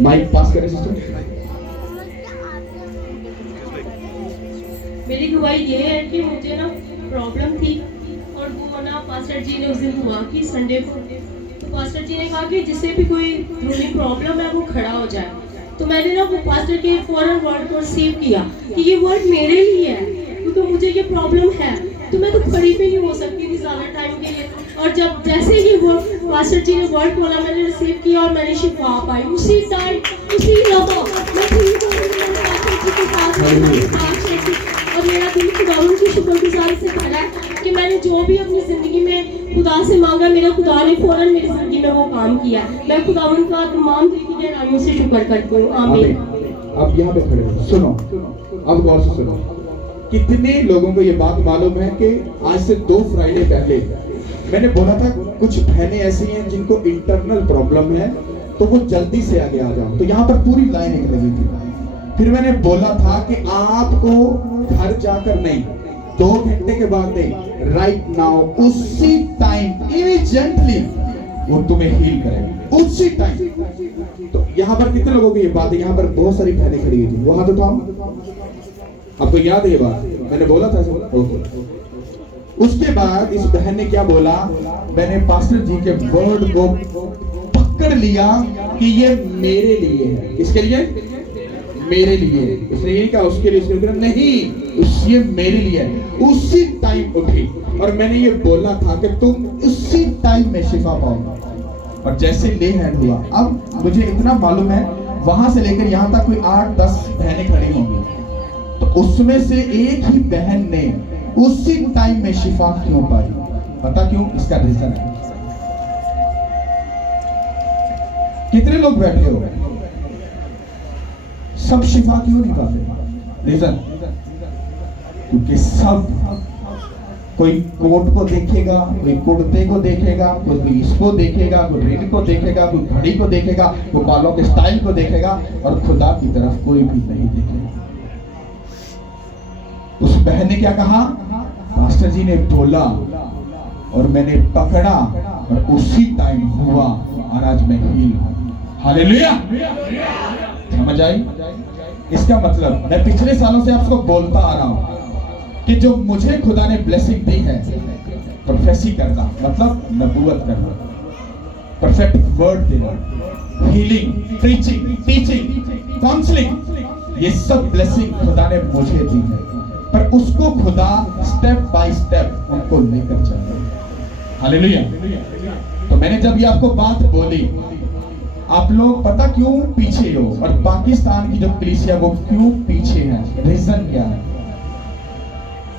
Mic पास करें sister. मेरी गवाही ये है कि मुझे ना प्रॉब्लम थी और वो ना पास्टर जी ने उस दिन दुआ की संडे को। तो पास्टर जी ने कहा कि जिससे भी कोई रूनी प्रॉब्लम है वो खड़ा हो जाए। तो मैंने ना वो पास्टर के फौरन वर्ड को रिसीव किया कि ये वर्ड मेरे लिए है, क्योंकि मुझे ये प्रॉब्लम है तो मैं तो खड़ी भी नहीं हो सकती थी ज़्यादा टाइम के लिए। और जब जैसे ही वो पास्टर जी ने वर्ड बोला मैंने रिसीव किया और मैंने शिफा पाई उसी टाइम, उसी लम्हा मैं ठीक हो गई। मैंने पास्टर जी के साथ और मेरा दिल खुदावन की शुक्रगुजारी से भरा है कि मैंने जो भी अपनी ज़िंदगी में खुदा से मांगा मेरा खुदा ने फौरन मेरी ज़िंदगी में वो काम किया। मैं खुदावन का तमाम दिल की गहराइयों से शुक्र करती हूँ। आमीन। आप यहाँ पे खड़े हो, सुनो, अब गौर से सुनो। कितने लोगों को ये बात मालूम है कि आज से 2 फ्राइडे पहले मैंने बोला था कुछ बहनें ऐसी हैं जिनको इंटरनल प्रॉब्लम है तो वो जल्दी से आगे आ जाओ, तो यहाँ पर पूरी लाइन एक लगी थी। फिर मैंने बोला था कि आपको घर जाकर नहीं, 2 घंटे के बाद नहीं, राइट नाउ, उसी टाइम इमीडिएटली वो तुम्हें हील करेगा, उसी टाइम। तो यहाँ पर कितने लोगों की ये बात है? यहाँ पर बहुत सारी बहनें खड़ी हुई थी, वो हाथ उठाओ। आपको याद है ये बात? मैंने बोला था ओके। उसके बाद इस बहन ने क्या बोला? मैंने पास्टर जी के वर्ड को पकड़ लिया कि ये मेरे लिए है। किसके लिए? मेरे लिए। उसने ये कहा उसके लिए, उसने कहा नहीं, ये मेरे लिए है। उसी टाइम उठी और मैंने ये बोला था कि तुम उसी टाइम में शिफा पाओगे। और जैसे ले हैंड हुआ, अब मुझे इतना मालूम है वहां से लेकर यहाँ तक कोई 8-10 बहनें खड़ी होंगी, तो उसमें से एक ही बहन ने उसी टाइम में शिफा क्यों पाई? पता क्यों? इसका रीजन है। कितने लोग बैठे हो, सब शिफा क्यों नहीं पाते? रीजन, क्योंकि सब कोई कोट को देखेगा, कोई कुर्ते को देखेगा, कोई इसको देखेगा, कोई रिंग को देखेगा, कोई घड़ी को देखेगा, कोई बालों के स्टाइल को देखेगा, और खुदा की तरफ कोई भी नहीं देखेगा। उस बहन ने क्या कहा? पास्टर जी ने बोला और मैंने पकड़ा और उसी टाइम हुआ और आज मैं हील हूं। हालेलुया! समझ आई? इसका मतलब मैं पिछले सालों से आपको बोलता आ रहा हूं कि जो मुझे खुदा ने ब्लेसिंग दी है, प्रोफेसी करना मतलब नबूवत करना, परफेक्ट वर्ड देना, हीलिंग, प्रीचिंग, टीचिंग, काउंसलिंग, ये सब ब्लेसिंग खुदा ने मुझे दी है। पर उसको खुदा स्टेप बाय स्टेप उनको लेकर चल रहा है। हालेलुया! तो मैंने जब ये आपको बात बोली, आप लोग पता क्यों पीछे हो और पाकिस्तान की जो कलीसिया वो क्यों पीछे है? रीजन क्या है?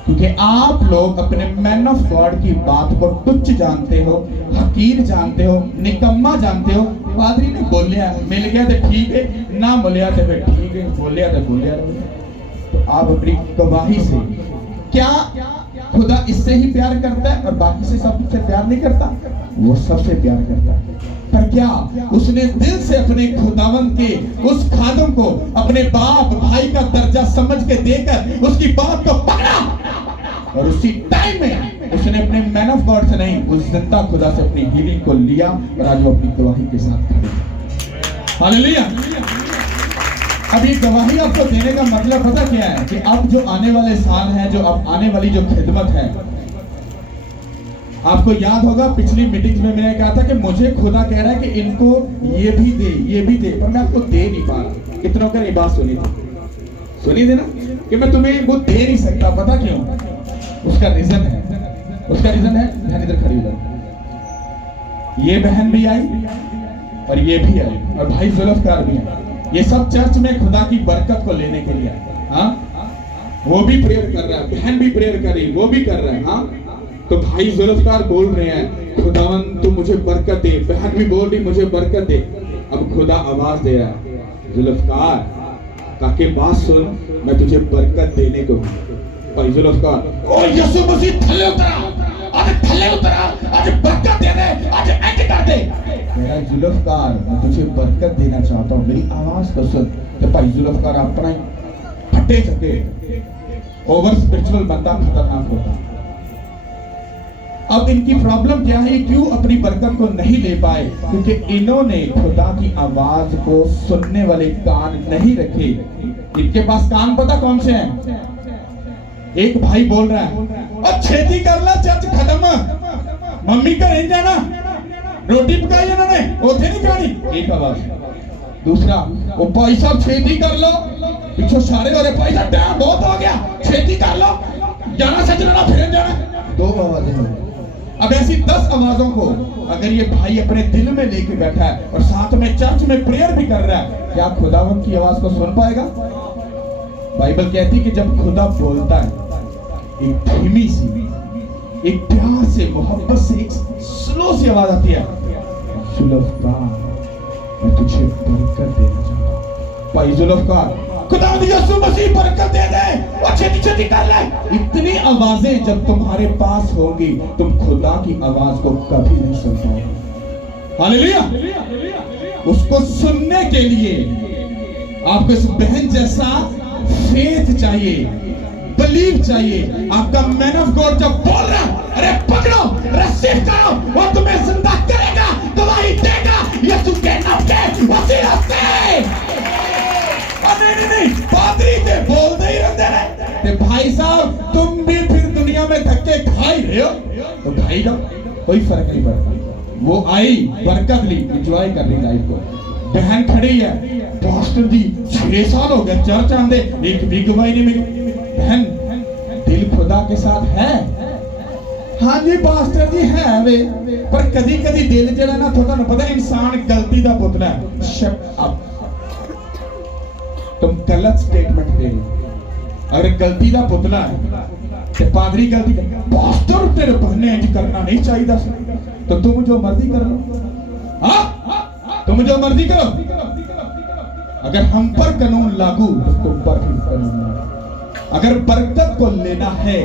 क्योंकि आप लोग अपने मैन ऑफ गॉड की बात को तुच्छ जानते हो, हकीर जानते हो, निकम्मा जानते हो। पादरी ने बोलिया, मिल गया तो ठीक है, ना मिलिया तो फिर ठीक है, बोलिया तो बोलिया। तो आप अपनी गवाही से, क्या खुदा इससे ही प्यार करता है और बाकी से सबसे प्यार नहीं करता? वो सबसे प्यार करता है। पर क्या उसने दिल से अपने खुदावंत के उस खादम को अपने बाप भाई का दर्जा समझ के देकर उसकी बात को पकड़ा और उसी टाइम में उसने अपने मैन ऑफ गॉड से नहीं, उस जिंदा खुदा से अपनी हीलिंग को लिया और आज वो अपनी गवाही के साथ खड़े हैं। हालेलुया! अब ये गवाही आपको देने का मतलब पता क्या है? कि अब जो आने वाले साल हैं, जो अब आने वाली जो खिदमत है, आपको याद होगा पिछली मीटिंग्स में मैंने कहा था कि मुझे खुदा कह रहा है कि इनको ये भी दे, ये भी दे, पर मैं आपको दे नहीं पा रहा। कितनों का ये बात सुनी थी ना कि मैं तुम्हें वो दे नहीं सकता। पता क्यों? उसका रीजन है, बहन इधर खड़ी उधर, ये बहन भी आई और ये भी आई और भाई जुल्फकार भी आई। ये सब चर्च में खुदा की बरकत को लेने के लिए आए। हाँ, वो भी प्रेयर कर रहा है, बहन भी प्रेयर कर रही, वो भी कर रहा है। हाँ, तो भाई जुल्फकार बोल रहे हैं खुदावन तू मुझे बरकत दे, बहन भी बोल रही मुझे बरकत दे। अब खुदा आवाज दे रहा है, जुल्फकार ताकि बात सुन, मैं तुझे बरकत देने को हूं। भाई जुल्फकार, ओ यीशु मसीह थल्ले उतरा, आज बरकत दे दे, आज ऐसे कर दे। मेरा जुल्फकार, मैं तुझे बरकत देना चाहता हूं, मेरी आवाज को सुन। तो भाई जुल्फकार अपना ही फटे चके, ओवर स्पिरिचुअल बंदा खतरनाक होता। अब इनकी प्रॉब्लम क्या है, क्यों अपनी बरकत को नहीं ले पाए? क्योंकि इन्होंने खुदा की आवाज को सुनने वाले कान नहीं रखे। इनके पास कान पता कौन से हैं? एक भाई बोल रहा है, और छेती कर ला, चर्च खत्म, मम्मी का नहीं जाना, रोटी पकाई उन्होंने, ओथे नहीं जानी। एक आवाज। दूसरा, वो भाई साहब छेती कर लो, पीछे सारे हो रहे, भाई साहब टाइम बहुत हो गया, छेती कर लो, जाना सजना फिर जाना। दो आवाजें। अब ऐसी 10 आवाजों को अगर ये भाई अपने दिल में लेके बैठा है और साथ में चर्च में प्रेयर भी कर रहा है, क्या खुदावन की आवाज को सुन पाएगा? बाइबल कहती है कि जब खुदा बोलता है, एक धीमी सी, एक प्यार से, मोहब्बत से, एक स्लो सी आवाज आती है, जुल्फकार, मैं तुझे बरकत देना चाहता हूं। भाई जुल्फकार, खुदा यीशु मसीह बरकत दे दे, और छेती छेती कर ले। इतनी आवाजें जब तुम्हारे पास होंगी, तुम खुदा की आवाज को कभी नहीं सुन पाओगे। हालेलुया। उसको सुनने के लिए आपको इस बहन जैसा फेथ चाहिए, बिलीव चाहिए। आपका मैन ऑफ गॉड जब बोल रहा है, अरे पकड़ो, रिसीव करो, वो तुम्हें जिंदा करेगा, गवाही देगा यीशु के नाम पे, वसीला से। नहीं, पादरी थे बोलते ही रहते हैं। ते भाई साहब, तुम भी फिर दुनिया में धक्के खा ही रहे हो, तो भाई का कोई फर्क नहीं पड़ता। वो आई, बरकत ली, एंजॉय कर रही लाइफ को। बहन खड़ी है, पास्टर जी 6 साल हो गए चर्च आंदे, एक भी गवाही नहीं मिली। बहन, दिल खुदा के साथ है? हाँ जी पास्टर जी है वे, पर कदी कदी दिल जड़ा ना, थोड़ा पता इंसान गलती का पुतला है। शट अप, तुम गलत स्टेटमेंट दे रहे हो। अगर गलती का पुतला है तो पादरी गलती कर, पास्टर तेरे बहने इंज करना नहीं चाहिए, तो तुम जो मर्जी कर लो। हाँ, तुम जो मर्जी करो। अगर हम पर कानून लागू तो तुम पर भी कानून लागू। अगर बरकत को लेना है,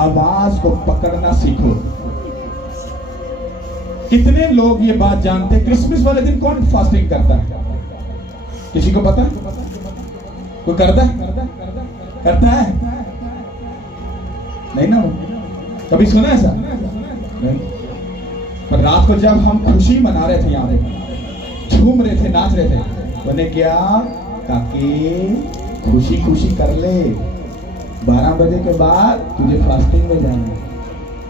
आवाज को पकड़ना सीखो। कितने लोग ये बात जानते हैं, क्रिसमस वाले दिन कौन फास्टिंग करता है? किसी को पता है? कोई करता है? नहीं ना, कभी सुना ऐसा? नहीं। पर रात को जब हम खुशी मना रहे थे, यहाँ पे झूम रहे थे, नाच रहे थे, मैंने क्या काके खुशी खुशी कर ले, 12 बजे के बाद तुझे फास्टिंग में जाना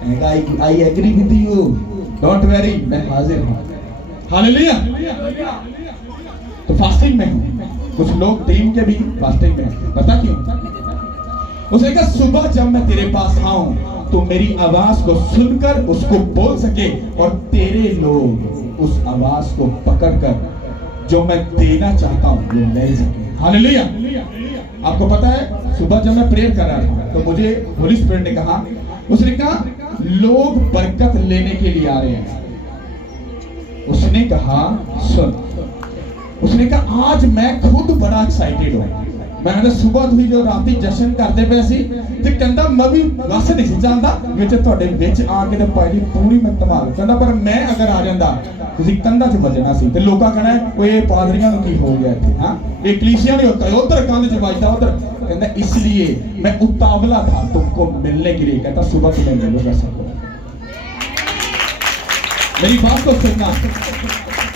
है। I agree with you, don't worry, मैं हाजिर हूँ। हालेलुया। तो फास्टिंग में हूँ। कुछ लोग टीम के भी फास्टिंग में, पता क्यों? उसने कहा सुबह जब मैं तेरे पास आऊं तो मेरी आवाज को सुनकर उसको बोल सके, और तेरे लोग उस आवाज को पकड़कर जो मैं देना चाहता हूं वो ले सके। हालेलुया। आपको पता है, सुबह जब मैं प्रेयर कर रहा था तो मुझे होली स्पिरिट ने कहा, उसने कहा लोग बरकत लेने के लिए आ रहे हैं। उसने कहा सुन, उसने कहा आज मैं खुद बड़ा एक्साइटेड हूं। मैंने सुबह तुझी जो राती जश्न करते पे सी ते कहंदा मैं भी वस नहीं चाहता विच तुहाडे विच आके ते पाई पूरी मैं धमाल कहंदा, पर मैं अगर आ जांदा तुझी कंधा च वजना सी ते लोका कहना ओए पादरियां नूं की हो गया इत्थे। हां, ये कलीसिया नहीं होता, उधर कंध च वजदा उधर। कहंदा इसलिए मैं उतावला था तुमको मिलने के लिए, कहता सुबह तुम्हें मिलूंगा सब। मेरी बात को सुनना।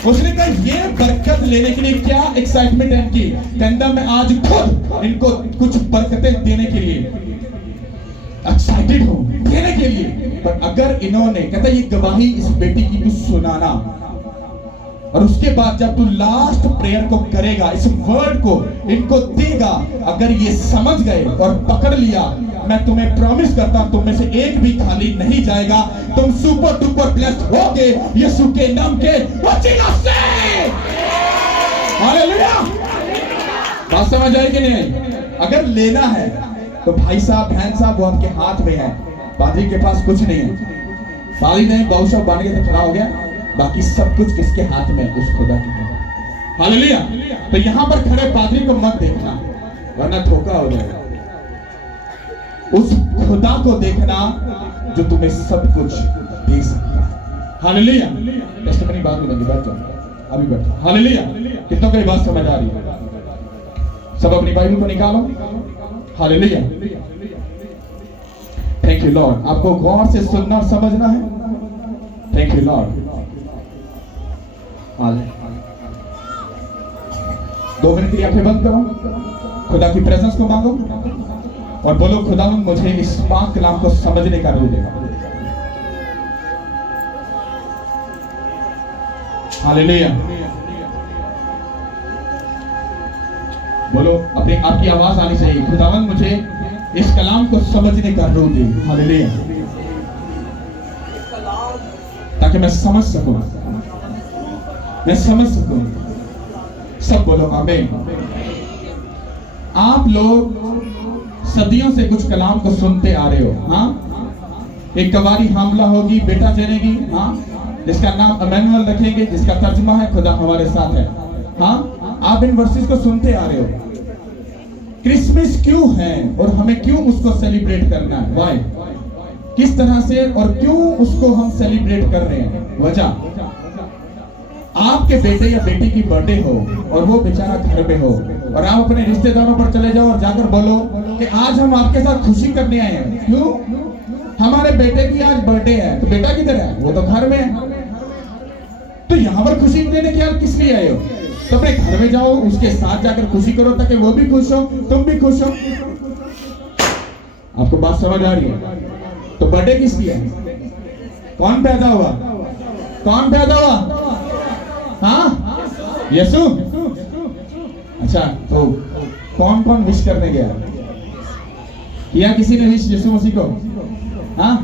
उसने कहा ये बरकत लेने के लिए क्या एक्साइटमेंट है इनकी, कहता मैं आज खुद इनको कुछ बरकतें देने के लिए एक्साइटेड हूं, देने के लिए। पर अगर इन्होंने, कहता ये गवाही इस बेटी की तू सुनाना, और उसके बाद जब तू लास्ट प्रेयर को करेगा, इस वर्ड को इनको देगा, अगर ये समझ गए और पकड़ लिया, मैं तुम्हें प्रॉमिस करता हूं तुम में से एक भी खाली नहीं जाएगा। तुम सुपर डुपर ब्लेस्ड होगे यीशु के नाम के वसीला से। हालेलुया। बात समझ आई कि नहीं? अगर लेना है तो भाई साहब बहन साहब वो आपके हाथ में है, पादरी के पास कुछ नहीं है। पादरी ने बादशाह बन के तो खड़ा हो गया, बाकी सब कुछ किसके हाथ में? उस खुदा के। हालेलुया। तो यहां पर खड़े पादरी को मत देखना, वरना धोखा हो जाएगा। उस खुदा को देखना जो तुम्हें सब कुछ दे सकता है। हालेलुया। टेस्टिमनी बात में लगी, बैठ जाओ, अभी बैठो। हालेलुया। कितनों को ये बात समझ आ रही है? सब अपनी बाइबल को निकालो। Hallelujah. Thank thank you Lord. आपको गौर से सुनना और समझना है। Thank you Lord. 2 मिनट की आंखें बंद करो, खुदा की प्रेजेंस को मांगो और बोलो, खुदावंद मुझे इस पाक कलाम को समझने का रूह दे। हालेलुया। बोलो, अपनी आपकी आवाज आनी चाहिए, खुदावंद मुझे इस कलाम को समझने का रूह दे। हालेलुया। ताकि मैं समझ सकूं, मैं समझ सकूं। सब बोलो आमीन। आप लोग सदियों से कुछ कलाम को सुनते आ रहे हो। हाँ, एक कवारी हामला होगी, बेटा जनेगी, हाँ, जिसका नाम इमैनुअल रखेंगे, जिसका तर्जुमा है खुदा हमारे साथ है। हाँ, आप इन वर्सेस को सुनते आ रहे हो। क्रिसमस क्यों है और हमें क्यों उसको सेलिब्रेट करना है? व्हाई? किस तरह से और क्यों उसको हम सेलिब्रेट कर रहे हैं? वजह, आपके बेटे या बेटी की बर्थडे हो और वो बेचारा घर में हो और आप अपने रिश्तेदारों पर चले जाओ और जाकर बोलो कि आज हम आपके साथ खुशी करने आए हैं। क्यों? हमारे बेटे की आज बर्थडे है। तो बेटा किधर है? वो तो घर में है। तो यहाँ पर खुशी देने के लिए किस लिए आए हो? तो अपने घर में जाओ, उसके साथ जाकर खुशी करो ताकि वो भी खुश हो, तुम भी खुश हो। आपको बात समझ आ रही है? तो बर्थडे किस लिए है? कौन पैदा हुआ? कौन पैदा हुआ? हाँ, यीशु। अच्छा, तो कौन कौन विश करने गया? किया किसी ने विश यीशु मसीह को? हाँ,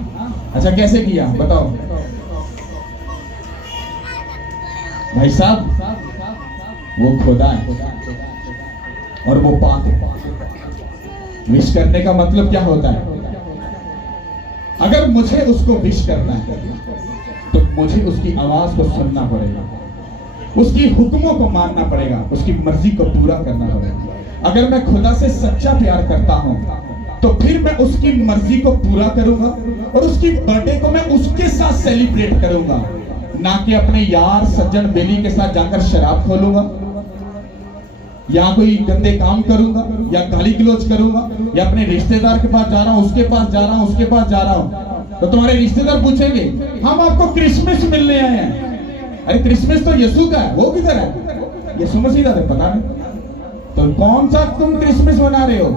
अच्छा, कैसे किया बताओ भाई साहब? वो खुदा है और वो पाक है। विश करने का मतलब क्या होता है? अगर मुझे उसको विश करना है तो मुझे उसकी आवाज को सुनना पड़ेगा, उसकी हुक्मों को मानना पड़ेगा, उसकी मर्जी को पूरा करना पड़ेगा। अगर मैं खुदा से सच्चा प्यार करता हूं तो फिर मैं उसकी मर्जी को पूरा करूंगा और उसकी बर्थडे को मैं उसके साथ सेलिब्रेट करूंगा, ना कि अपने यार सज्जन बेली के साथ जाकर शराब खोलूंगा या कोई गंदे काम करूंगा या गाली गलौज करूंगा या अपने रिश्तेदार के पास जा रहा हूं, उसके पास जा रहा हूं, उसके पास जा रहा हूं। तो तुम्हारे रिश्तेदार पूछेंगे, हम आपको क्रिसमस मिलने आए हैं। अरे क्रिसमस तो यीशु का है, वो किधर है? यीशु मसीह का है, पता नहीं। तो कौन सा तुम क्रिसमस मना रहे हो?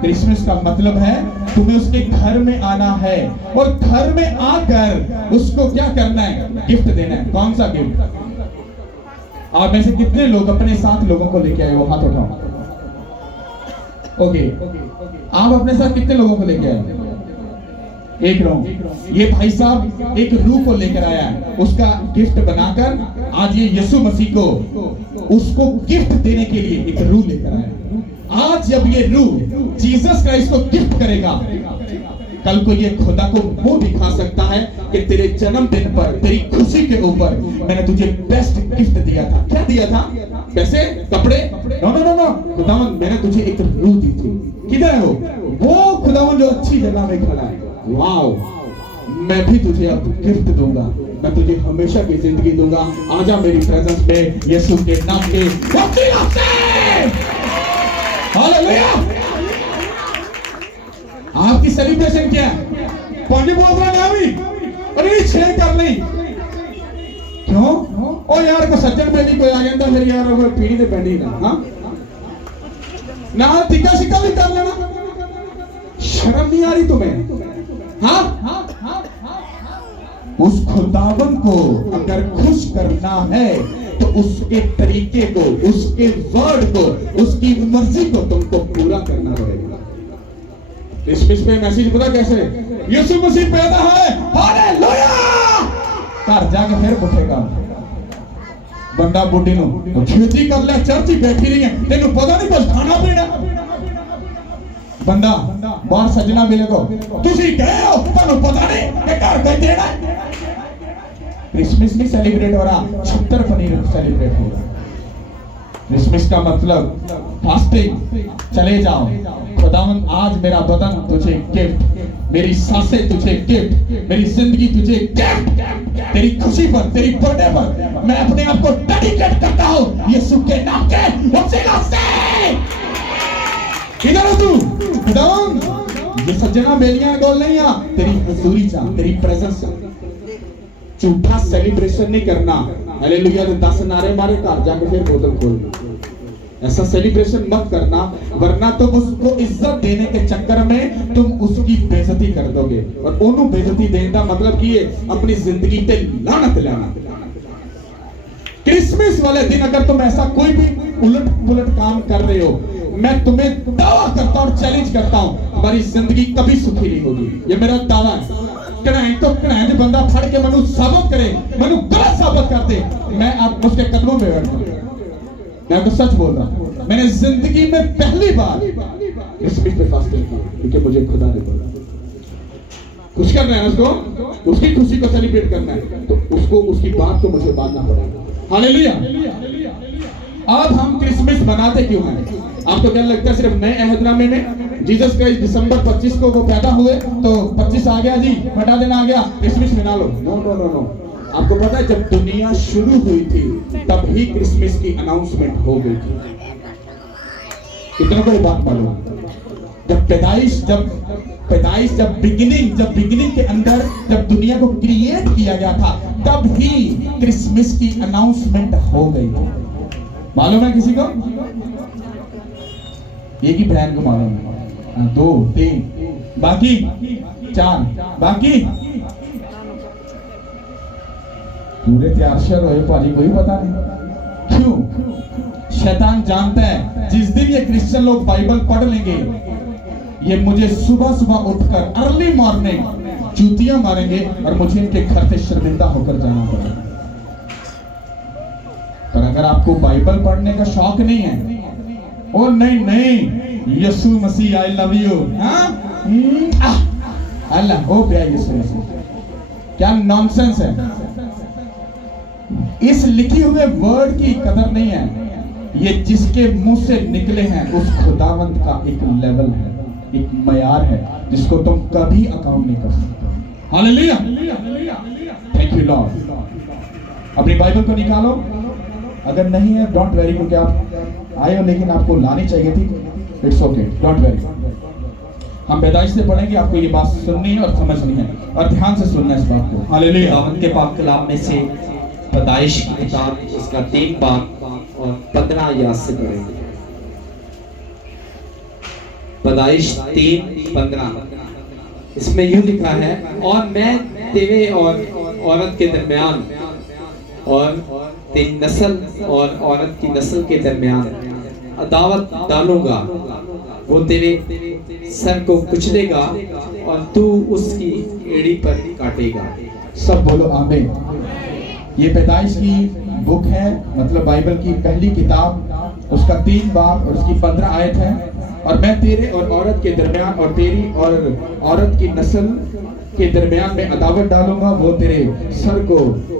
क्रिसमस का मतलब है तुम्हें उसके घर में आना है और घर में आकर उसको क्या करना है? गिफ्ट देना है। कौन सा गिफ्ट? आप में से कितने लोग अपने साथ लोगों को लेके आए? वो हाथ उठाओ। ओके, आप अपने साथ कितने लोगों को लेके आए? एक रूह। ये भाई साहब एक रूह को लेकर आया है, उसका गिफ्ट बनाकर आज ये यीशु मसीह को उसको गिफ्ट देने के लिए एक रूह लेकर आया। आज जब ये रूह जीसस क्राइस्ट को गिफ्ट करेगा, कल को ये खुदा को वो दिखा सकता है कि तेरे जन्मदिन पर, तेरी खुशी के ऊपर मैंने तुझे बेस्ट गिफ्ट दिया था। क्या दिया था? पैसे? कपड़े? नो नो नो नो, खुदावन मैंने तुझे एक रूह दी थी। किधर है वो? वो खुदावन जो अच्छी जगह में खड़ा है। वाओ, मैं भी तुझे अब गिफ्ट दूंगा, मैं तुझे हमेशा की जिंदगी दूंगा। आजा मेरी प्रेजेंस में यीशु के नाम के। हालेलुया। आपकी सेलिब्रेशन क्या है? पानी बोल रहा है अभी, अरे शेयर कर ली क्यों? ओ यार को सज्जन बेली कोई आ गया फिर यार वो पीढ़ी ते बैठी ना। हाँ ना, टिक्का सिक्का भी कर लेना, शर्म नहीं आ रही तुम्हें? हाँ, उस खुदावन को अगर खुश करना है तो उसके तरीके को, उसके वर्ड को, उसकी मर्जी को तुमको पूरा करना पड़ेगा। क्रिसमस पे मैसेज पता कैसे? यीशु मसीह पैदा है, हालेलुया। घर जाके फिर उठेगा बंदा बुढ़ी नो खेती कर ले, चर्च ही बैठी रही है, तेन पता नहीं कुछ खाना पीना। बंदा बाहर सजना मिले को तुसी गए हो, तुहानू पता नहीं कि घर कोई देना। क्रिसमस नहीं सेलिब्रेट हो रहा, छत्तर पनीर सेलिब्रेट हो रहा। क्रिसमस का मतलब फास्टिंग। चले जाओ, खुदावन आज मेरा बदन तुझे गिफ्ट, मेरी सांसें तुझे गिफ्ट, मेरी जिंदगी तुझे गिफ्ट। तेरी खुशी पर, तेरी बर्थडे पर मैं अपने आप को डेडिकेट करता हूँ यीशु के नाम के वसीला से। इधर हो तू, खुदावन ये सज्जना बेलियां गोल नहीं आ, तेरी हजूरी चा, तेरी प्रेजेंस चा। झूठा सेलिब्रेशन नहीं करना, हालेलुया तो 10 नारे मारे घर जाके फिर बोतल खोल। ऐसा सेलिब्रेशन मत करना, वरना तुम उसको इज्जत देने के चक्कर में तुम उसकी बेइज्जती कर दोगे, और ओनू बेइज्जती देने का मतलब की है अपनी जिंदगी पे लानत लाना। क्रिसमस वाले दिन अगर तुम ऐसा कोई भी उलट पुलट काम कर रहे हो, मैं तुम्हें दावा करता हूं और चैलेंज करता हूं, तुम्हारी जिंदगी कभी सुखी नहीं होगी। ये मेरा दावा है। कढ़ाई तो कढ़ाई जो बंदा फड़ के मनु साबित करे, मनु गलत साबित कर दे, मैं आप उसके कदमों में बैठ जाऊं। मैं आपको सच बोल रहा हूं, मैंने जिंदगी में पहली बार क्रिसमस पे फास्टिंग किया, क्योंकि मुझे खुदा ने बोला खुश करना है उसको, उसकी खुशी को सेलिब्रेट करना है, तो उसको उसकी बात को मुझे मानना पड़ेगा। हालेलुया। अब हम क्रिसमस मनाते क्यों हैं? आपको क्या लगता है सिर्फ नए अहदनामे में जीसस क्राइस्ट दिसंबर 25 को वो पैदा हुए तो 25 आ गया जी, बड़ा दिन आ गया, क्रिसमस मना लो? No no no no. आपको पता है जब दुनिया शुरू हुई थी तब ही क्रिसमस की अनाउंसमेंट हो गई थी। कितनों को ये बात मालूम? जब बिगिनिंग के अंदर जब दुनिया को क्रिएट किया गया था तब ही क्रिसमस की अनाउंसमेंट हो गई थी। मालूम है किसी को? एक ही बहन को मालूम है, 2 3 बाकी 4 बाकी पूरे तैयार शर हुए भाजी, कोई पता नहीं क्यों। शैतान जानता है जिस दिन ये क्रिश्चियन लोग बाइबल पढ़ लेंगे, ये मुझे सुबह सुबह उठकर अर्ली मॉर्निंग जूतियां मारेंगे और मुझे इनके घर से शर्मिंदा होकर जाना पड़ेगा। पर अगर आपको बाइबल पढ़ने का शौक नहीं है, ओ नहीं यीशु मसीह आई लव यू, अल्लाह ओ प्यार यीशु मसीह, क्या नॉनसेंस है। इस लिखे हुए वर्ड की कदर नहीं है। ये जिसके मुंह से निकले हैं उस खुदावंत का एक लेवल है, एक मयार है जिसको तुम कभी अकाउंट नहीं कर सकते। Hallelujah, thank you Lord. अपनी बाइबल को निकालो, अगर नहीं है डोंट वेरी, क्योंकि आप आए हो लेकिन आपको लानी चाहिए थी, इट्स ओके, डोंट वेरी। हम पैदाइश से पढ़ेंगे, आपको ये बात सुननी है और समझनी है और ध्यान से सुनना है इस बात को। हालेलुया। खुदावंद के पाक कलाम में से पैदाइश की किताब उसका 3 बाब और 15 आयत से पढ़ेंगे। पैदाइश 3:15 इसमें यूं लिखा है, और मैं तेरे और औरत के दरमियान और तेरी नस्ल और औरत की नस्ल के दरमियान अदावत डालूंगा, वो तेरे सर को कुचलेगा और तू उसकी एड़ी पर काटेगा। सब बोलो आमीन। ये पैदाइश की बुक है, मतलब बाइबल की पहली किताब, उसका 3 बाब और उसकी 15 आयत है। और मैं तेरे और औरत के दरमियान और तेरी और औरत की नस्ल के दरमियान में अदावत डालूंगा, वो तेरे सर को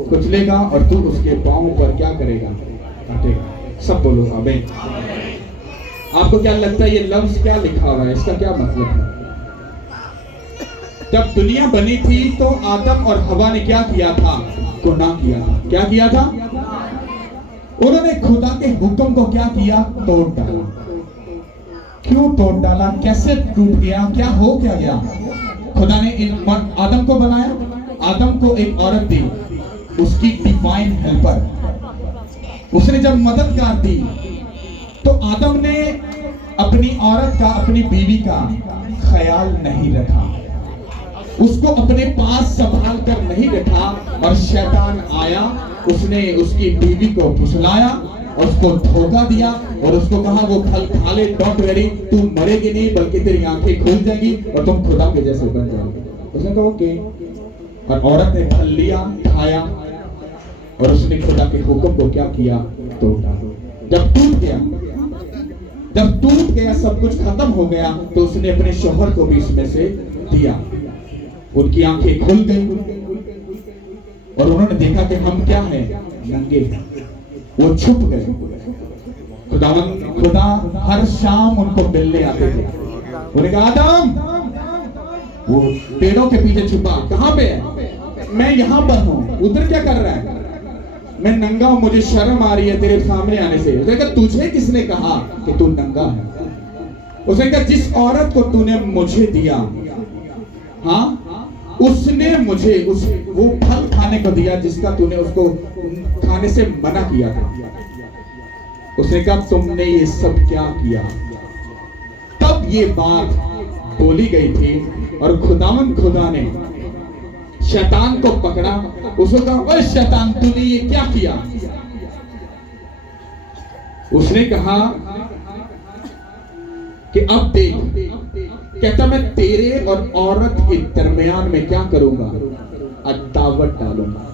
कुचलेगा और तू उसके पांव पर क्या करेगा? काटेगा। सब बोलो आमीन। आपको क्या लगता है ये लफ्ज क्या लिखा हुआ है, इसका क्या मतलब है? जब दुनिया बनी थी तो आदम और हवा ने क्या किया था? गुनाह किया था। क्या किया था? उन्होंने खुदा के हुक्म को क्या किया? तोड़ डाला। क्यों तोड़ डाला? कैसे टूट गया? क्या हो क्या गया? खुदा ने आदम को बनाया, आदम को एक औरत दी, उसकी डिवाइन हेल्पर। उसने जब मददगार दी तो आदम ने अपनी औरत का, अपनी बीवी का ख्याल नहीं रखा, उसको अपने पास संभाल कर नहीं रखा, और शैतान आया, उसने उसकी बीवी को फुसलाया, उसको धोखा दिया और उसको कहा वो फल खा ले, डोंट वेरी, तू मरेगी नहीं बल्कि तेरी आंखें खुल जाएगी और तुम खुदा के जैसे बन जाओगे। उसने कहा ओके, और औरत ने फल लिया, खाया, और उसने खुदा के हुक्म को क्या किया? तोड़ डाला। जब टूट गया, सब कुछ खत्म हो गया, तो उसने अपने शौहर को भी इसमें से दिया। उनकी आंखें खुल गई और उन्होंने देखा कि हम क्या हैं? नंगे। वो छुप गए। खुदा हर शाम उनको मिलने आते थे। उन्होंने कहा आदम, वो पेड़ों के पीछे छुपा, कहां पे है? मैं यहां पर हूं। उधर क्या कर रहा है? मैं नंगा हूं, मुझे शर्म आ रही है तेरे सामने आने से। उसने कहा तुझे किसने कहा कि तू नंगा है? उसने कहा जिस औरत को तूने मुझे दिया, हाँ, उसने मुझे वो फल खाने को दिया जिसका तूने उसको खाने से मना किया था। उसने कहा तुमने ये सब क्या किया? तब ये बात बोली गई थी और खुदावंद खुदा ने शैतान को पकड़ा। उसको कहा ओए शैतान, तूने ये क्या किया? उसने कहा कि अब देख, कहता मैं तेरे और औरत के दरमियान में क्या करूंगा? अदावत डालूंगा।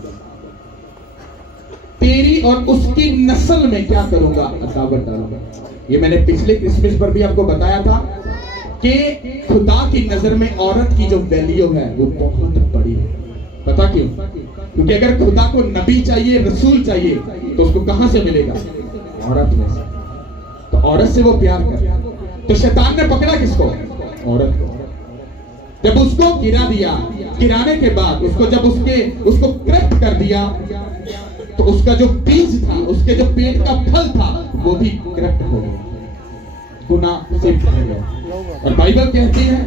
तेरी और उसकी नस्ल में क्या करूंगा? अदावत डालूंगा। ये मैंने पिछले क्रिसमस पर भी आपको बताया था कि खुदा की नजर में औरत की जो वैल्यू है वो बहुत बड़ी है। पता क्यों? क्योंकि अगर खुदा को नबी चाहिए, रसूल चाहिए, तो उसको कहां से मिलेगा? औरत में से। तो औरत से वो प्यार कर। तो शैतान ने पकड़ा किसको? औरत को। जब उसको गिरा दिया, गिराने के बाद जब उसको क्रैक कर दिया, तो उसका जो बीज था, उसके जो पेट का फल था, वो भी क्रैक हो गया, गुनाह से भर गया। और बाइबल कहती है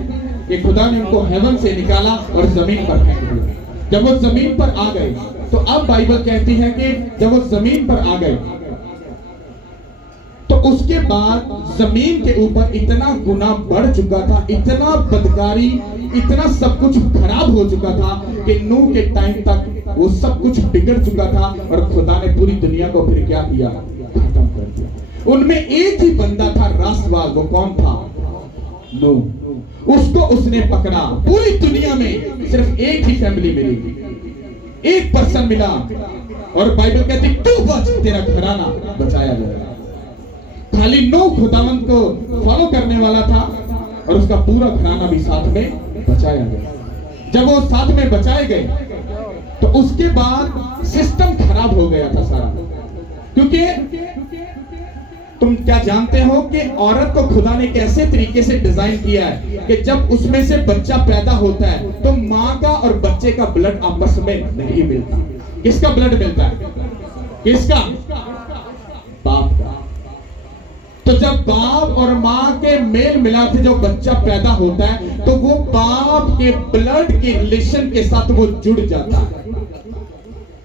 कि खुदा ने उनको हेवन से निकाला और जमीन पर फेंक दिया। जब वो जमीन पर आ गए, तो अब बाइबल कहती है कि जब वो जमीन पर आ गए, तो उसके बाद जमीन के ऊपर इतना गुनाह बढ़ चुका था, इतना बदकारी, इतना सब कुछ खराब हो चुका था कि नूह के टाइम तक वो सब कुछ बिगड़ चुका था। और खुदा ने पूरी दुनिया को फिर क्या किया? खत्म कर दिया। उनमें एक ही बंदा था रासवाल। वो कौन था? नूह। उसको उसने पकड़ा। पूरी दुनिया में सिर्फ एक ही फैमिली मिली, एक पर्सन मिला, और बाइबल कहती तू बच, तेरा घराना बचाया गया। खाली नूह खुदावंद को फॉलो करने वाला था और उसका पूरा घराना भी साथ में बचाया गया। जब वो साथ में बचाए गए, तो उसके बाद सिस्टम खराब हो गया था सारा। क्योंकि तुम क्या जानते हो कि औरत को खुदा ने कैसे तरीके से डिजाइन किया है कि जब उसमें से बच्चा पैदा होता है तो माँ का और बच्चे का ब्लड आपस में नहीं मिलता। किसका ब्लड मिलता है? किसका? बाप का। तो जब बाप और माँ के मेल मिलाप से जो बच्चा पैदा होता है, तो वो बाप के ब्लड के रिलेशन के साथ वो जुड़ जाता है।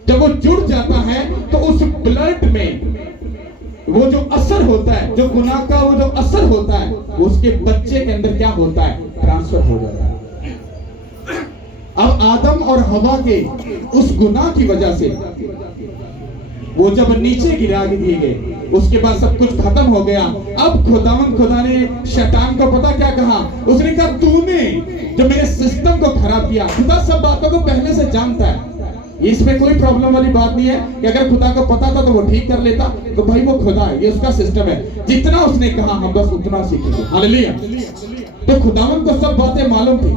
जब वो जुड़ जाता है, तो उस ब्लड में वो जो असर होता है, जो गुनाह का वो जो असर होता है, उसके बच्चे के अंदर क्या होता है? ट्रांसफर हो जाता है। अब आदम और हवा के उस गुनाह की वजह से वो जब नीचे गिरा दिए गए, उसके बाद सब कुछ खत्म हो गया। अब खुदा ने शैतान को पता क्या कहा? उसने कहा तूने जो मेरे सिस्टम को खराब किया। खुदा सब बातों को पहले से जानता है, इसमें कोई प्रॉब्लम वाली बात नहीं है कि अगर खुदा को पता था तो वो ठीक कर लेता। तो भाई वो खुदा है, ये उसका सिस्टम है। जितना उसने कहा हम बस उतना सीखेंगे। हालेलुया। तो खुदावंद को सब बातें मालूम थी।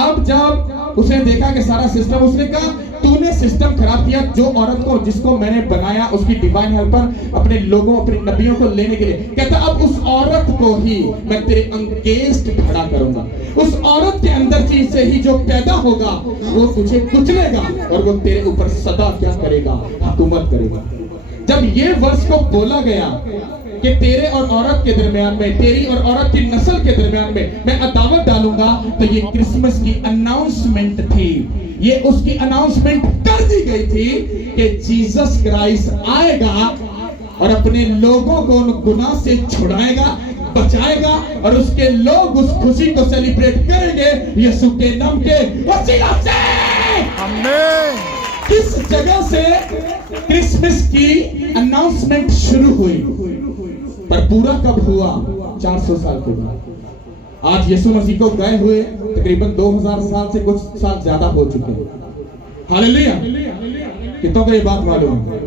अब जब उसने देखा कि सारा सिस्टम, उसने कहा तूने सिस्टम खराब किया। जो औरत को जिसको मैंने बनाया, उसकी डिवाइन हेल्पर अपने लोगों, अपने नबियों को लेने के लिए, कहता अब उस औरत को ही मैं तेरे अगेंस्ट खड़ा करूंगा। उस औरत के अंदर से ही जो पैदा होगा वो तुझे कुचलेगा और वो तेरे ऊपर सदा क्या करेगा? हुकूमत करेगा। जब ये वर्ष को बोला गया कि तेरे और औरत के दरमियान में, तेरी और औरत की नस्ल के दरमियान में मैं अदावत डालूंगा, तो ये क्रिसमस की अनाउंसमेंट थी। ये उसकी अनाउंसमेंट कर दी गई थी कि जीसस क्राइस्ट आएगा और अपने लोगों को उन गुनाह से छुड़ाएगा, बचाएगा, और उसके लोग उस खुशी को सेलिब्रेट करेंगे यीशु के नाम के वसीला से। आमीन। किस जगह से क्रिसमस की अनाउंसमेंट शुरू हुई, पर पूरा कब हुआ? 400 साल के बाद। आज यीशु मसीह को गए हुए तकरीबन 2000 साल से कुछ साल ज्यादा हो चुके हैं। हालेलुया। कितनों को ये बात मालूम है?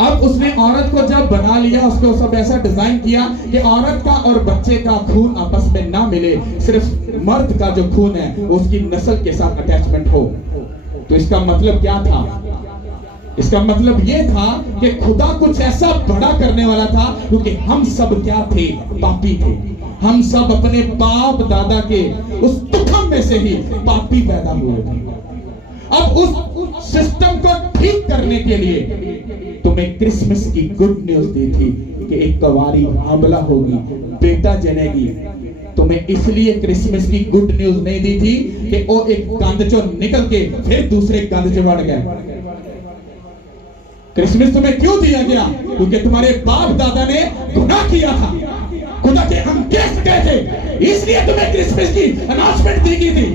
अब उसने औरत को जब बना लिया, उसको सब ऐसा डिजाइन किया कि औरत का और बच्चे का खून आपस में ना मिले, सिर्फ मर्द का जो खून है उसकी नस्ल के साथ अटैचमेंट हो। तो इसका मतलब क्या था? इसका मतलब यह था कि खुदा कुछ ऐसा बड़ा करने वाला था, क्योंकि हम सब क्या थे? पापी थे। हम सब अपने बाप दादा के उस तुखम में से ही पापी पैदा हुए थे। अब उस सिस्टम को ठीक करने के लिए तुम्हें क्रिसमस की गुड न्यूज दी थी कि एक कुंवारी हामला होगी, रीटा जनेगी तुम्हें इसलिए क्रिसमस की गुड न्यूज नहीं दी थी कि वो एक गंद चो निकल के फिर दूसरे गंद च बढ़ गया। क्रिसमस तुम्हें क्यों दिया गया? क्योंकि तुम्हारे बाप दादा ने गुनाह किया था, खुदा के हम अगेंस्ट गए थे, इसलिए तुम्हें क्रिसमस की अनाउंसमेंट दी गई थी।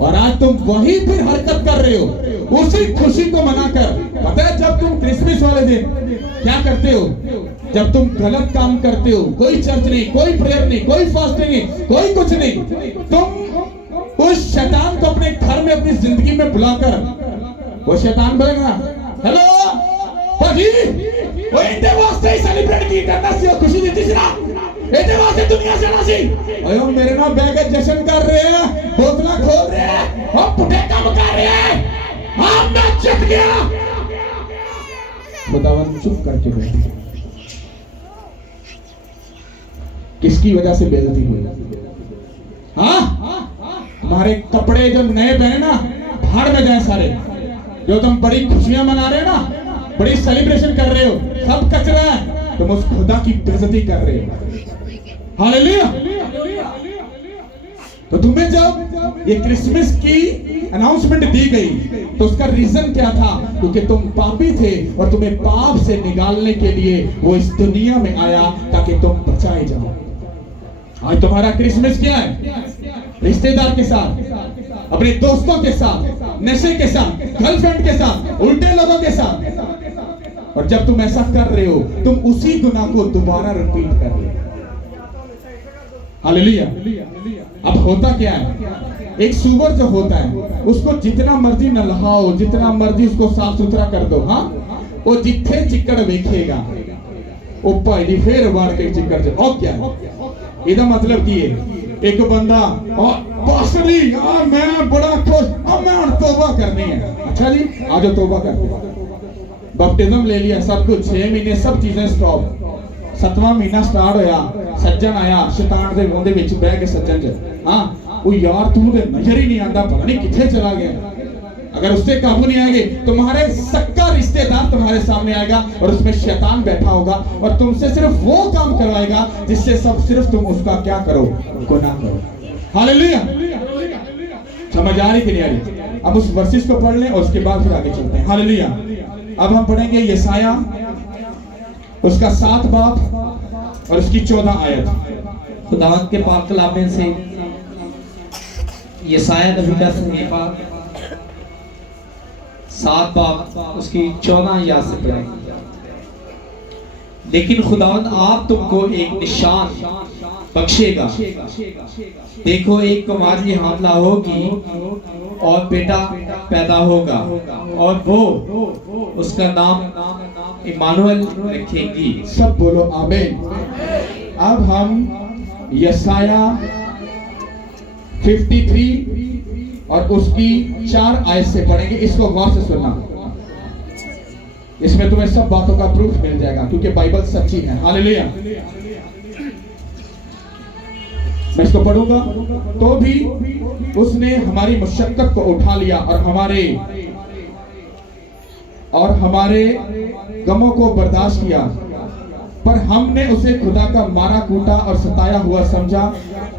और आज तुम वही फिर हरकत कर रहे हो, उसी खुशी को मनाकर। पता है जब तुम क्रिसमस वाले दिन क्या करते हो? जब तुम गलत काम करते हो, कोई चर्च नहीं, कोई प्रेयर नहीं, कोई फास्टिंग नहीं, कोई कुछ नहीं, तुम उस शैतान को अपने घर में अपनी जिंदगी में बुलाकर, वो शैतान बोलेगा हेलो भाजी वो इनके वास्ते ही सेलिब्रेट की करना सी खुशी दी थी ना, इनके वास्ते दुनिया से ना सी अयो मेरे ना बैग जश्न कर रहे हैं, बोतला खोल रहे हैं और पुटे काम कर रहे हैं। हाँ मैं चित गया। खुदावन चुप करके बैठे। किसकी वजह से बेइज्जती हुई? हाँ तुम्हारे कपड़े जो नए पहने ना भाड़ में जाए सारे, जो तुम बड़ी खुशियां मना रहे हो ना, बड़ी सेलिब्रेशन कर रहे हो, सब कचरा है, तुम उस खुदा की बेइज्जती कर रहे हो। हालेलुया। तो तुम्हें जब ये क्रिसमस की अनाउंसमेंट दी गई तो उसका रीजन क्या था? क्योंकि तुम पापी थे और तुम्हें पाप से निकालने के लिए वो इस दुनिया में आया ताकि तुम बचाए जाओ। आज तुम्हारा क्रिसमस क्या है? रिश्तेदार के साथ, अपने दोस्तों के साथ, नशे के साथ, गर्लफ्रेंड के साथ, उल्टे लोगों के साथ। और जब तुम ऐसा कर रहे हो तुम उसी गुनाह को दोबारा रिपीट कर रहे हो। हालेलुया। अब होता क्या है? एक सुअर जो होता है उसको जितना मर्जी नहलाओ, जितना मर्जी उसको साफ सुथरा कर दो, हाँ वो जिथे चिक्कड़ देखेगा वो भाई फिर वाड़ के चिक्कड़ च ओ क्या ਇਹਦਾ मतलब की है? एक बंदा पास्टर जी यार मैं बड़ा खुश, अब मैं हुन तौबा करनी है। अच्छा जी आज तौबा करते, बपटिज्म ले लिया, सब कुछ 6 महीने सब चीजें स्टॉप। 7वां महीना स्टार्ट होया, सज्जन आया शैतान दे मुंह दे विच बैठ के सज्जन च हां वो यार तू ते नजर ही नहीं आंदा, पता नहीं किथे चला गया। अगर उससे काबू नहीं आएंगे तुम्हारे सक्का रिश्तेदार तुम्हारे सामने आएगा और उसमें शैतान बैठा होगा और तुमसे सिर्फ वो काम करवाएगा जिससे सब सिर्फ तुम उसका क्या करो? गुनाह करो। हालेलुया। समझ आ रही कि नहीं आ रही? अब उस वर्सेस को पढ़ लें और उसके बाद फिर आगे चलते हैं। हालेलुया। अब हम पढ़ेंगे यशाया उसका 7 बाब और उसकी 14 आयत। खुदावंद के पाक कलाम में से यशाया नबी का सहीफा 7 बाब उसकी 14 आयत से पढ़ेंगे। लेकिन खुदावंद आप तुमको एक निशान बख्शेगा, देखो एक कुमारी हामला होगी और बेटा पैदा होगा और वो उसका नाम इमानुएल रखेंगी। सब बोलो आमीन। अब हम यशाया 53 और उसकी 4 आयत से पढ़ेंगे। इसको गौर से सुनना, इसमें तुम्हें सब बातों का प्रूफ मिल जाएगा क्योंकि बाइबल सच्ची है। हालेलुया। मैं इसको पढ़ूंगा तो भी उसने हमारी मुशक्कत को उठा लिया और हमारे गमों को बर्दाश्त किया, पर हमने उसे खुदा का मारा कूटा और सताया हुआ समझा।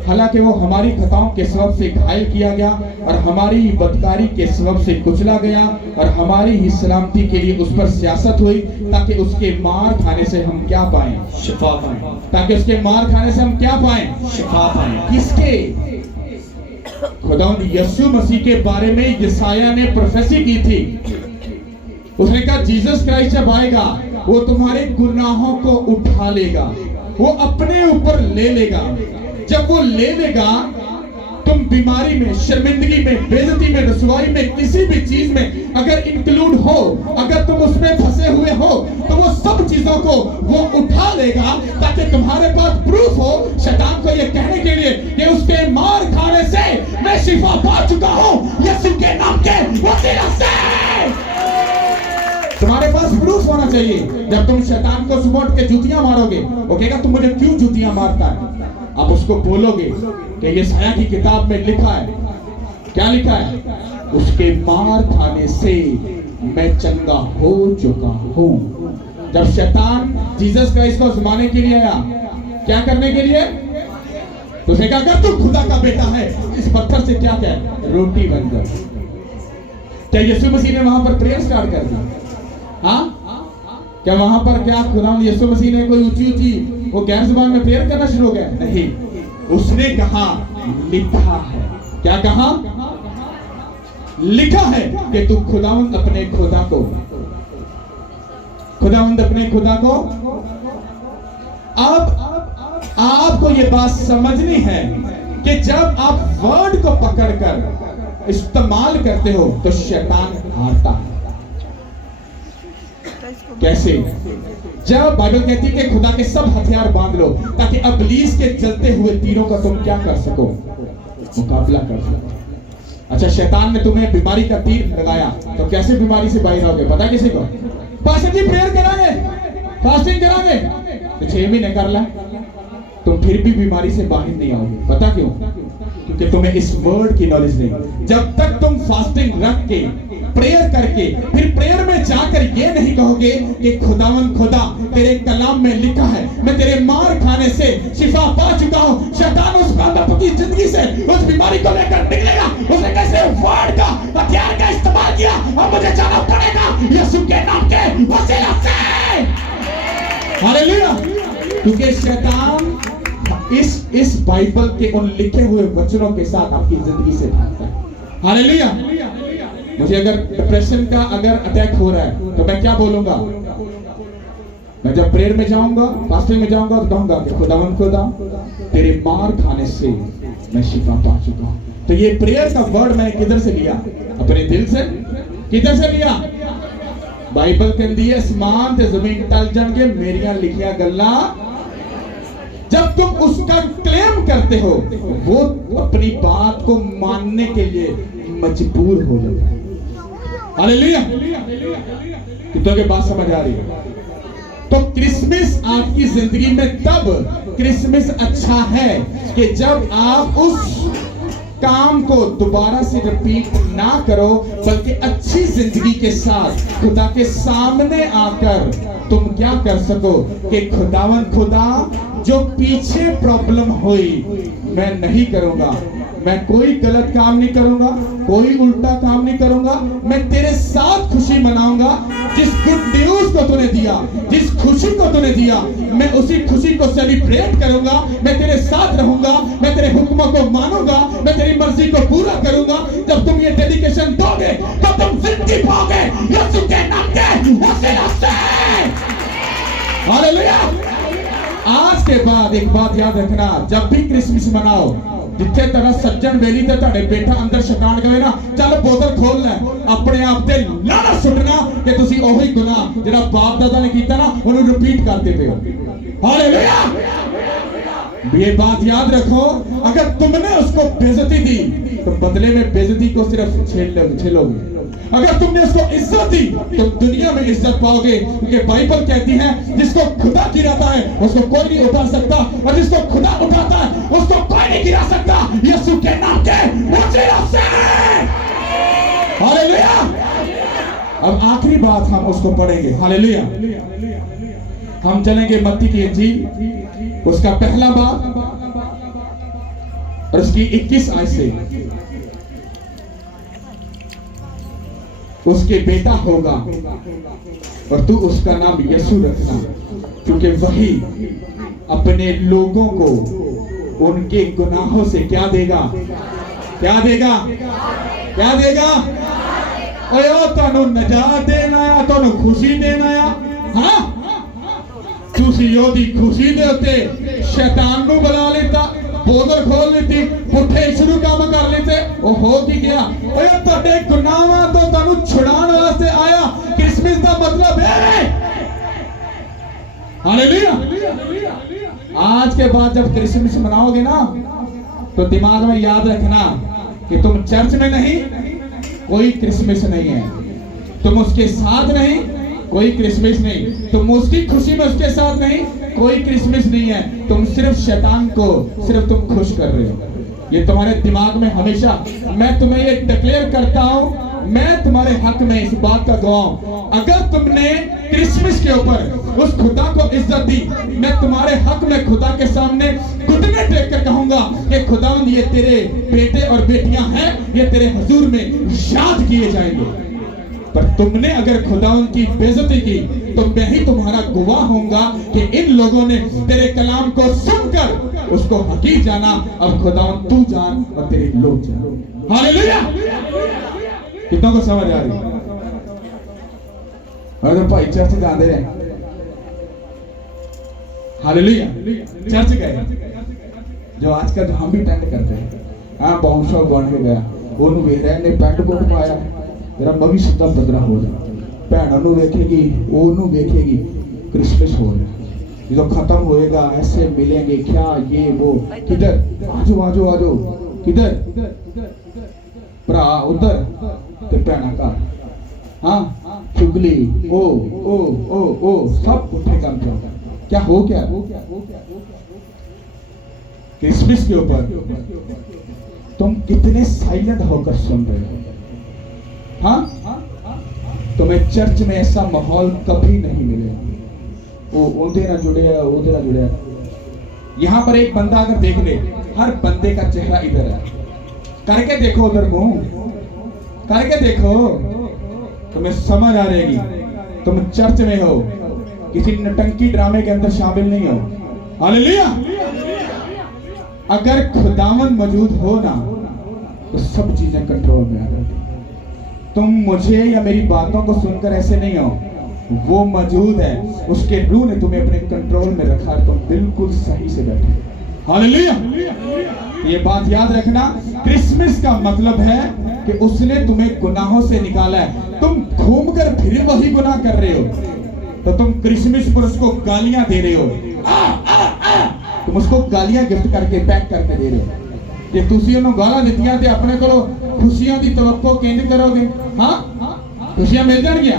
हालांकि वो हमारी खताओं के सबब से घायल किया गया और हमारी बदकारी के सबब से कुचला गया और हमारी ही सलामती के लिए उस पर सियासत हुई ताकि उसके मार खाने से हम क्या पाएं? शिफा पाएं। ताकि उसके मार खाने से हम क्या पाएं? शिफा पाएं। किसके? खुदावंद यीशु मसीह के बारे में यशाया ने प्रोफेसी की थी। उसने कहा जीसस क्राइस्ट जब आएगा वो तुम्हारे गुनाहों को उठा लेगा, वो अपने ऊपर ले लेगा। जब वो ले लेगा तुम बीमारी में, शर्मिंदगी में, बेइज्जती में, रसवाई में, किसी भी चीज में अगर इंक्लूड हो, अगर तुम उसमें फंसे हुए हो तो वो सब चीजों को वो उठा लेगा ताकि तुम्हारे पास प्रूफ हो शैतान को ये कहने के लिए कि उसके मार खाने से मैं शिफा पा चुका हूं यीशु के नाम के वसीला से। तुम्हारे पास प्रूफ होना चाहिए। जब तुम शैतान को सुबह के जूतियां मारोगे वो कहेगा तुम मुझे क्यों जूतियां मारता है? आप उसको बोलोगे कि यशाया की किताब में लिखा है, क्या लिखा है? उसके मार खाने से मैं चंगा हो चुका हूं। जब शैतान जीसस क्राइस्ट को आजमाने के लिए आया क्या करने के लिए? तो उसने कहा अगर तू खुदा का बेटा है इस पत्थर से क्या क्या रोटी बन जाए। क्या यीशु मसीह ने वहां पर प्रेयर स्टार्ट कर दी? हाँ, क्या वहां पर क्या खुदा यीशु मसीह ने कोई ऊंची ऊंची वो गैर जुबान में प्रेयर करना शुरू हो गया? नहीं, उसने कहा लिखा है। क्या कहा? लिखा है कि तू खुदावंद अपने खुदा को, खुदावंद अपने खुदा को। अब आपको ये बात समझनी है कि जब आप वर्ड को पकड़कर इस्तेमाल करते हो तो शैतान हारता है। कैसे? जब बाइबल कहती है कि खुदा के सब हथियार बांध लो ताकि इब्लीस के जलते हुए तीरों का तुम क्या कर सको? मुकाबला कर सको। अच्छा, शैतान ने तुम्हें बीमारी का तीर लगाया तो कैसे बीमारी से बाहर आओगे? पता किसी को? पास्टर जी प्रेयर कराएंगे, फास्टिंग कराएंगे, तो 6 महीने कर ला, तुम फिर भी बीमारी से बाहर नहीं आओगे। पता क्यों? क्योंकि तुम्हें इस वर्ड की नॉलेज नहीं। जब तक तुम फास्टिंग रख के प्रेयर करके फिर प्रेयर में जाकर ये नहीं कहोगे कि खुदावन खुदा तेरे कलाम में लिखा है मैं तेरे मार खाने से शिफा पा चुका हूं, शैतान उस बांधव की जिंदगी से उस बीमारी को लेकर निकलेगा। उसने कैसे वर्ड का हथियार का इस्तेमाल किया और मुझे जाना पड़ेगा यीशु के नाम के वसीला से। हालेलुया। क्योंकि शैतान इस बाइबल के उन लिखे हुए वचनों के साथ आपकी जिंदगी से भागता है। हालेलुया। मुझे अगर डिप्रेशन का अगर अटैक हो रहा है तो मैं क्या बोलूंगा? मैं जब प्रेयर में जाऊंगा, फास्टिंग में जाऊंगा तो कहूंगा कि खुदावन खुदा तेरे मार खाने से मैं शिफा पा चुका हूं। तो ये प्रेयर का वर्ड मैंने किधर से लिया? अपने दिल से। किधर से लिया? बाइबल कहती है आसमान ते जमीन टल जाएंगे मेरियां लिखिया गल्ला। जब तुम उसका क्लेम करते हो वो अपनी बात को मानने के लिए मजबूर हो जाता है। हालेलुया। कितनों के बात समझ आ रही है? तो क्रिसमस आपकी जिंदगी में तब क्रिसमस अच्छा है कि जब आप उस काम को दोबारा से रिपीट ना करो बल्कि अच्छी जिंदगी के साथ खुदा के सामने आकर तुम क्या कर सको कि खुदावन खुदा जो पीछे प्रॉब्लम हुई मैं नहीं करूंगा, मैं कोई गलत काम नहीं करूंगा, कोई उल्टा काम नहीं करूंगा, मैं तेरे साथ खुशी मनाऊंगा। जिस गुड न्यूज को तूने दिया, जिस खुशी को तूने दिया, मैं उसी खुशी को सेलिब्रेट करूंगा। मैं तेरे साथ रहूंगा, मैं तेरे हुक्मों को मानूंगा, मैं तेरी मर्जी को पूरा करूंगा। जब तुम ये डेडिकेशन दोगे तो तुम जिंदगी पाओगे यीशु के नाम के वसीला से। हालेलुया। आज के बाद एक बात याद रखना, जब भी क्रिसमस मनाओ जिथे तरह सज्जन वेली ते तुहाडे बेटा अंदर शैतान कहे ना चल बोतल खोल ले, अपने आप ते लाना सुटना कि तुसी ओही गुनाह जेड़ा बाप दादा ने कीता ना उन्हें रिपीट करते पे हो। हालेलुया। ये बात याद रखो, अगर तुमने उसको बेइज्जती दी तो बदले में बेइज्जती को सिर्फ झेलोगे। अगर तुमने उसको इज्जत दी तो दुनिया में इज्जत पाओगे। क्योंकि बाइबल कहती है जिसको खुदा गिराता है उसको कोई नहीं उठा सकता और जिसको खुदा उठाता है उसको कोई नहीं गिरा सकता यीशु के नाम के वसीला से। हालेलुया। अब आखिरी बात हम उसको पढ़ेंगे। हालेलुया। हम चलेंगे मत्ती की इंजील उसका पहला बाब और उसकी 21 आयत से। उसके बेटा होगा और तू उसका नाम यीशु रखना क्योंकि वही अपने लोगों को उनके गुनाहों से क्या देगा? क्या देगा? क्या देगा? ओए तानू नजात देना आया, तानू खुशी देना आया। हाँ, तुसी ओदी खुशी दे उत्ते शैतान को बुला लेता, बोतल खोल लेती, पुठे शुरू काम कर लेते। वो हो की गया? ओए तुहाडे गुनाहां तो तानू छुड़ाने वास्ते आया। क्रिसमस का मतलब है। हालेलुया। आज के बाद जब क्रिसमस मनाओगे ना तो दिमाग में याद रखना कि तुम चर्च में नहीं, कोई क्रिसमस नहीं है। तुम उसके साथ नहीं, कोई क्रिसमस नहीं। तुम उसकी खुशी में उसके साथ नहीं, कोई क्रिसमस नहीं है। तुम सिर्फ शैतान को सिर्फ तुम खुश कर रहे हो। ये तुम्हारे दिमाग में हमेशा, मैं तुम्हें ये डिक्लेयर करता हूं, मैं तुम्हारे हक में इस बात का गवाह हूं। अगर तुमने क्रिसमस के ऊपर उस खुदा को इज्जत दी। मैं तुम्हारे हक में खुदा के सामने घुटने टेक कर कहूंगा कि खुदावंद ये तेरे बेटे और बेटियां हैं, ये तेरे हुजूर में याद किए जाएंगे। पर तुमने अगर खुदावंद की बेइज्जती की तो मैं ही तुम्हारा गवाह होऊंगा कि इन लोगों ने तेरे कलाम को सुनकर उसको हकीर जाना। अब खुदावंद तू जान और तेरे लोग जान। हालेलुया। कितनों को समझ आ रही? और तो भाई चर्च जाते रहे, हालेलुया, चर्च गए जो आजकल जो हम भी अटेंड करते हैं। हाँ बहुत शौक बन के गया ਉਹਨੂੰ ਵੇਖ ਰਿਹਾ ਨੇ ਪੈਂਟ ਕੋਟ ਪਾਇਆ, मेरा मैं भी सीधा बदला हो जाए। भैनों ਨੂੰ ਵੇਖੇਗੀ, ਉਹਨੂੰ ਵੇਖੇਗੀ, क्रिसमस हो रहा जो खत्म होएगा ऐसे मिलेंगे क्या ये वो, किधर आजो आजो आजो, किधर भरा उधर ते भैना का, हाँ चुगली ओ ओ ओ ओ सब उठे काम चलता। क्या हो क्या क्रिसमस के ऊपर तुम कितने साइलेंट होकर सुन रहे हो? हाँ तुम्हें चर्च में ऐसा माहौल कभी नहीं मिलेगा। वो ओदे ना जुड़े, ओदे ना जुड़े। यहाँ पर एक बंदा अगर देख ले, हर बंदे का चेहरा इधर है, करके देखो उधर मुंह करके देखो, तुम्हें समझ आ रहेगी। तुम चर्च में हो, किसी नटंकी ड्रामे के अंदर शामिल नहीं हो। हालेलुया। अगर खुदावन मौजूद हो ना तो सब चीजें कंट्रोल में आ जाती। तुम मुझे या मेरी बातों को सुनकर ऐसे नहीं हो, वो मौजूद है, उसके रूह ने तुम्हें अपने कंट्रोल में रखा, तुम बिल्कुल सही से बैठे। हालेलुया। ये बात याद रखना, क्रिसमस का मतलब है कि उसने तुम्हें गुनाहों से निकाला है। तुम घूमकर फिर वही गुनाह कर रहे हो, तो तुम क्रिसमस पर उसको गालियां दे रहे हो। तुम उसको गालियां गिफ्ट करके पैक करके दे रहे हो कि तुसी उन्होंने गालां दित्तियां ते अपने को खुशियां दी तवक्को केंद्र करोगे। हाँ खुशियां मिल जाएंगी।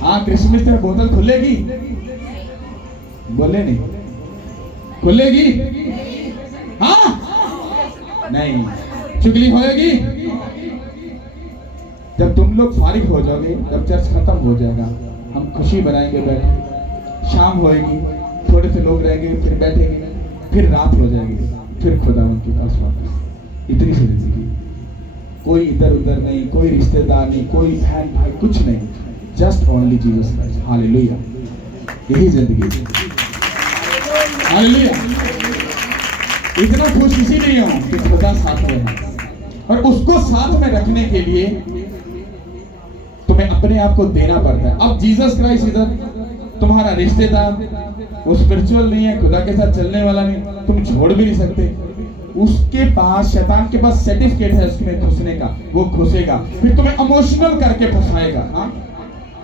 हाँ क्रिसमस तक बोतल खुलेगी, बोले नहीं खुलेगी, हाँ नहीं चुगली होएगी। जब तुम लोग फारिग हो जाओगे, जब चर्च खत्म हो जाएगा, हम खुशी बनाएंगे बैठे, शाम होएगी, थोड़े से लोग रहेंगे, फिर बैठेंगे, फिर रात हो जाएगी, फिर खुदावन के पास वापस। इतनी सी जिंदगी, कोई इधर उधर नहीं, कोई रिश्तेदार नहीं, कोई बहन भाई कुछ नहीं, just only Jesus Christ. Hallelujah. यही जिंदगी। हालेलुया। इतना खुश इसीलिए हूं कि खुदा साथ में है, और उसको साथ में रखने के लिए तुम्हें अपने आप को देना पड़ता है। अब जीसस क्राइस्ट इधर तुम्हारा रिश्तेदार, वो स्पिरिचुअल नहीं है, खुदा के साथ चलने वाला नहीं, तुम छोड़ भी नहीं सकते। उसके पास, शैतान के पास सर्टिफिकेट है उसमें घुसने का, वो घुसेगा, फिर तुम्हें इमोशनल करके फंसाएगा। हाँ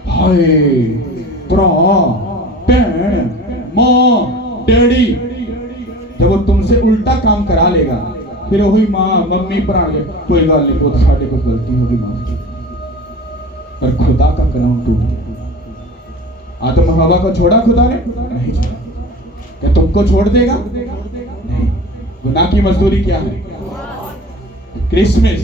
हाय प्रा बहन माँ डैडी, जब वो तुमसे उल्टा काम करा लेगा, फिर वही माँ मम्मी भरा कोई गल नहीं, वो साढ़े को गलती होगी माफ की। पर खुदा का कलाम टूट गया। आदम हवा को छोड़ा खुदा ने? नहीं छोड़ा। क्या तुमको छोड़ देगा? नहीं। गुनाह की मजदूरी क्या है? क्रिसमस।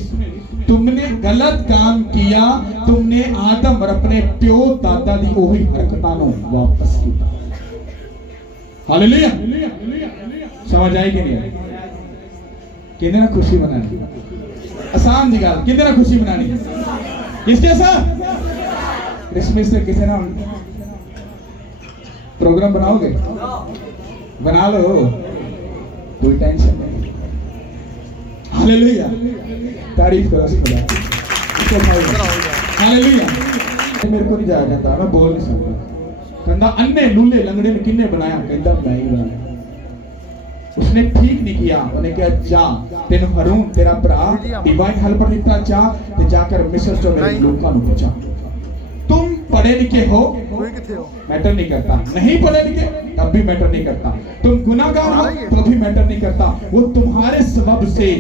तुमने गलत काम किया, तुमने आदम और अपने प्यो दादा दी ओही हरकतां नु वापस किया। हालेलुया। समझ आई कि नहीं? कितने ना खुशी मनानी आसान दी गल, कितने ना खुशी मनानी किसके साथ? क्रिसमस से किसी ना प्रोग्राम बनाओगे? बना लो, कोई टेंशन नहीं। हालेलुया। तारीफ करो खुदा की। हालेलुया। मेरे को नहीं जाया जाता, मैं बोल नहीं सकता। कहता अन्ने लूले लंगड़े ने किन्ने बनाया? कहता मैं ही बनाया। उसने ठीक नहीं किया, उन्हें कहा जा तेन हरून तेरा भरा डिवाइन हेल्पर दिता, जा ते जाकर मिस्र चो मेरे लोगों को बचा। तुम पढ़े लिखे हो मैटर नहीं करता, नहीं पढ़े लिखे तब भी मैटर नहीं करता, तुम गुनाहगार हो तो भी मैटर नहीं करता। वो तुम्हारे सबब से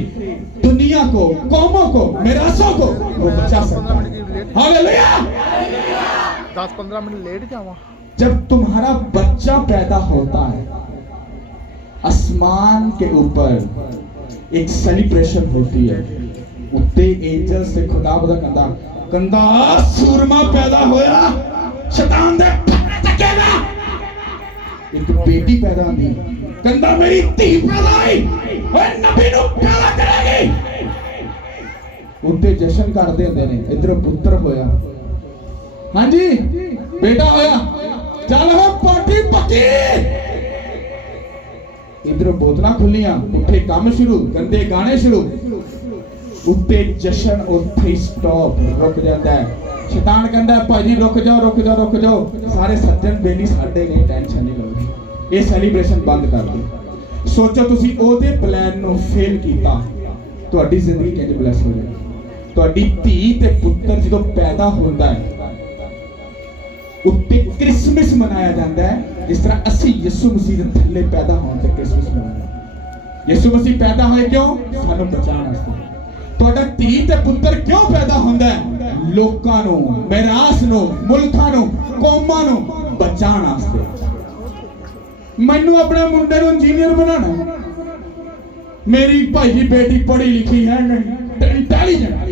दुनिया को, कौमों को, मिरासों को वो बचा सकता है। हालेलुया। 10-15 मिनट लेट जावा। जब तुम्हारा बच्चा पैदा होता है, आसमान के ऊपर एक सेलिब्रेशन होती है। उत्ते एंजल से खुदा बदा कंदा कंदा सूरमा पैदा होया, शैतान दे फकड़े चके ना एक बेटी पैदा हुंदी कहंदा मेरी धी पैदा होई ओए नबी नूं पैदा करेगी उत्ते जश्न करदे हुंदे ने इधर पुत्र होया हां जी बेटा होया चल हो पार्टी पक्की इधर बोतलां खुलियां उठे काम शुरू गंदे गाने शुरू उत्ते जश्न उत्थे स्टॉप रुक जाता है शैतान कहता है भाजी रुक जाओ सारे सज्जन बेली साडे ने टेंशन नहीं लौगी ये सेलिब्रेशन बंद कर दो सोचो तुसी ओदे प्लान नु फेल कीता तुहाडी जिंदगी किंज ब्लेस हो जाए तुहाडी धी ते पुत्र जदों पैदा होंदा है उत्ते क्रिसमस मनाया जाता है जिस तरह असी यीशु मसीह दे थल्ले पैदा होने ते क्रिसमस मनाते यीशु मसीह पैदा होए क्यों सानू बचाने वास्ते तुहाडा धी ते पुत्र क्यों पैदा होंदा है लोकां नू मिरास नू मुल्कां नू कौमां नू बचाने वास्ते मैनू अपने मुंडे नू इंजीनियर बनाना मेरी भाई जी बेटी पढ़ी लिखी है इंटेलिजेंट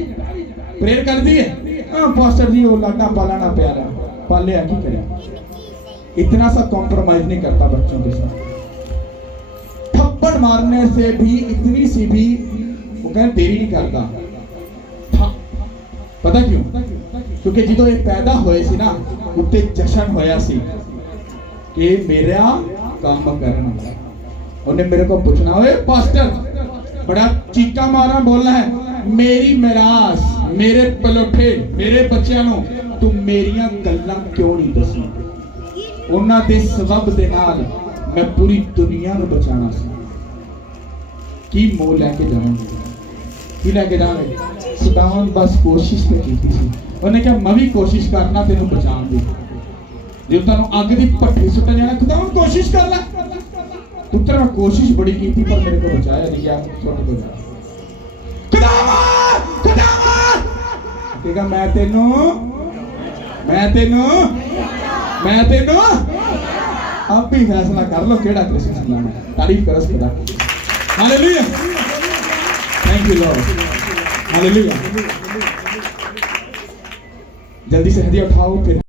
प्रेयर कर दी है हां पास्टर जी वो लाडा पालना प्यारा पाले की करे इतना सा कॉम्प्रोमाइज नहीं करता बच्चों के साथ थप्पड़ मारने से भी इतनी सी भी वो कहते देरी नहीं करता पता क्यों क्योंकि जो ये पैदा होए सी ना उत्ते जश्न होया सी कि मेरा काम करना उन्हें मेरे को पूछना ओए पास्टर बड़ा चीका मारा बोलना है मेरी मिरास मेरे पलोठे मेरे बच्चों नु तू मेरियां गल्लां क्यों नहीं दसी उन्हां दे सबब दे नाल मैं पूरी दुनिया नु बचाना सी की मोह लेके जावांगे की लेके जावांगे सदावन बस कोशिश तो कीती सी उन्हें कहा मैं भी कोशिश करना तेनू बचाने दी जो तेनू अग दी भट्ठी सुट जाना खुदावन कोशिश कर ले पुत्र मैं कोशिश बड़ी की थी पर मेरे को बचाया नहीं गया सुट को जा खुदावन कहेगा मैं तेनू अब भी फैसला कर लो केड़ा क्रिसमस मनाना है तारीफ करो खुदा hallelujah thank you Lord hallelujah जल्दी से हदिया उठाओ फिर